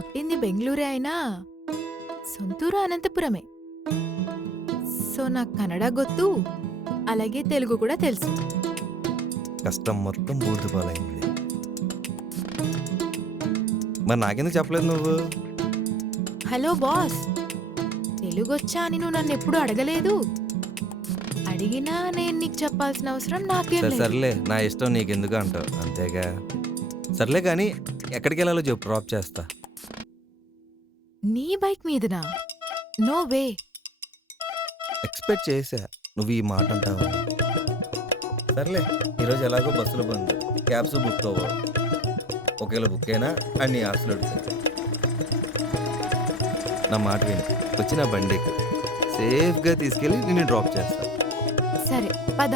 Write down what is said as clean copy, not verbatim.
పుట్టింది బెంగళూరే అయినా సొంతూరు అనంతపురమే. సో నాకు కన్నడ గొత్తు, అలాగే తెలుగు కూడా తెలుసు. కష్టం మొత్తం బూడిద పాలైంది. మరి నాకెందుకు చెప్పలేదు నువ్వు? హలో బాస్, తెలుగొచ్చా అని నువ్వు నన్ను ఎప్పుడు అడగలేదు. అడిగినా నేను నీకు చెప్పాల్సిన అవసరం నాకేం సరే లేదు. సర్లే, నా ఇష్టం నీకెందుకు అంటావు అంతేగా. సర్లే కానీ ఎక్కడికి వెళ్ళాలో చెప్పు, డ్రాప్ చేస్తా. నీ బైక్ మీదనా? No way. ఎక్స్పెక్ట్ చేశా నువ్వు ఈ మాట అంటావు. సర్లే, ఈరోజు ఎలాగో బస్సులో బంద్, క్యాబ్స్ బుక్ అవ్వవు. ఒకవేళ బుక్ అయినా అన్ని ఆశలు అడుగుతాయి. నా మాట విని వచ్చి నా బండికి సేఫ్గా తీసుకెళ్ళి నిన్ను డ్రాప్ చేస్తా. సరే పద.